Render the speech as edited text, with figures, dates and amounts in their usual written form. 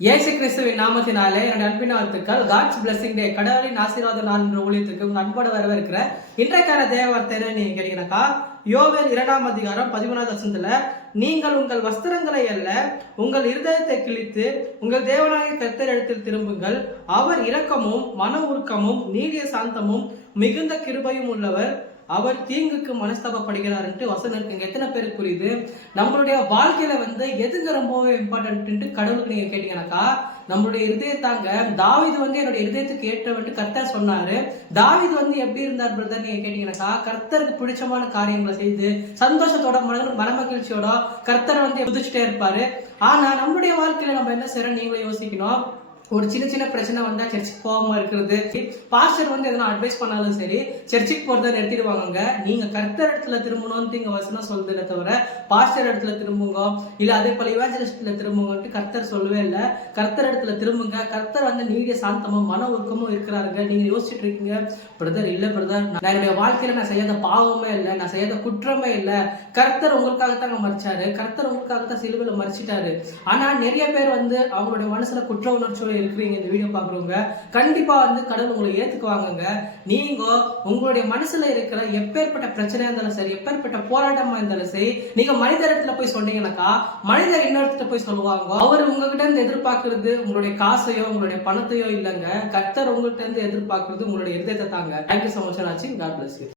இயேசு கிறிஸ்துவின் நாமத்தினாலே என்னுடைய அன்பின் வாழ்த்துக்கள். காட்ஸ் பிளஸிங் டே, கடவுளின் ஆசீர்வாத நாள் என்ற ஊழியத்துக்கு உங்க அன்போட வரவேற்கிற இன்றைக்கான தேவ வார்த்தையில நீங்க கேட்டீங்கன்னாக்கா, யோவேல் 2ஆம் அதிகாரம் 13வது வசனத்துல, நீங்கள் உங்கள் வஸ்திரங்களை அல்ல உங்கள் இருதயத்தை கிழித்து உங்கள் தேவனாகிய கர்த்தரிடத்தில் திரும்புங்கள். அவர் இரக்கமும் மன உருக்கமும் நீடிய சாந்தமும் மிகுந்த கிருபையும் உள்ளவர். அவர் தீங்குக்கு மனஸ்தாபப்படுகிறார்ன்ட்டு வசனம் இருக்குங்க. எத்தனை பேருக்கு புரியுது? நம்மளுடைய வாழ்க்கையில எதுங்க ரொம்பவே இம்பார்ட்டன்ட் கடவுளுக்கு நீங்க கேட்டீங்கன்னாக்கா, நம்மளுடைய இருதயத்தாங்க. தாவீது என்னுடைய இருதயத்துக்கு ஏற்றவன்ட்டு கர்த்தர் சொன்னாரு. தாவீது எப்படி இருந்தார் பிரதர் நீங்க கேட்டீங்கன்னாக்கா, கர்த்தருக்கு பிடிச்சமான காரியங்களை செய்து சந்தோஷத்தோட மனமகிழ்ச்சியோட கர்த்தரை புதிச்சுட்டே இருப்பாரு. ஆனா நம்மளுடைய வாழ்க்கையில நம்ம என்ன செய்யறோம் நீங்களே யோசிக்கணும். ஒரு சின்ன சின்ன பிரச்சனை வந்தா சர்ச்சுக்கு போகாம இருக்கிறது, பாஸ்டர் எதனா அட்வைஸ் பண்ணாலும் சரி சர்ச்சுக்கு போறதை நிறுத்திடுவாங்க. நீங்க கர்த்தர் இடத்துல திரும்பணும்னு இங்க வசனம் சொல்றதை தவிர பாஸ்டர் இடத்துல திரும்புங்க, இல்ல அதே போல இவாஞ்சலிஸ்ட்ல திரும்புங்கன்ட்டு கர்த்தர் சொல்லவே இல்லை. கர்த்தர் இடத்துல திரும்புங்க. கர்த்தர் நீடிய சாந்தமும் மன உருக்கமும் இருக்கிறாருங்க. நீங்க யோசிச்சுட்டு இருக்கீங்க, பிரதர் இல்ல பிரதர், நான் என்னுடைய வாழ்க்கையில நான் செய்யாத பாவமே இல்லை, நான் செய்யாத குற்றமே இல்லை, கர்த்தர் உங்களுக்காகத்தான் மறிச்சாரு, கர்த்தர் உங்களுக்காகத்தான் சிலுவையில மறிச்சிட்டாரு. ஆனா நிறைய பேர் அவங்களுடைய மனசுல குற்ற உணர்ச்சியோட இருக்கிறீங்க. இந்த வீடியோ பாக்குறவங்க கண்டிப்பா கடவுள் உங்களை ஏத்துக்குவாங்க. நீங்க உங்களுடைய மனசுல இருக்கிற எப்பேற்பட்ட பிரச்சனையா இருந்தாலும் சரி, எப்பேற்பட்ட போராட்டமா இருந்தாலும் சரி, நீங்க மனிதர் இடத்துல போய் சொன்னீங்கன்னாக்கா மனிதர் இன்னொருத்த போய் சொல்லுவாங்க. அவர் உங்ககிட்ட இருந்து எதிர்பார்க்கறது உங்களுடைய காசையோ உங்களுடைய பணத்தையோ இல்லைங்க. கர்த்தர் உங்ககிட்ட இருந்து எதிர்பார்க்கறது உங்களுடைய இருதயத்தை தாங்க. தேங்க்யூ சோ மச் வாட்சிங். God bless you.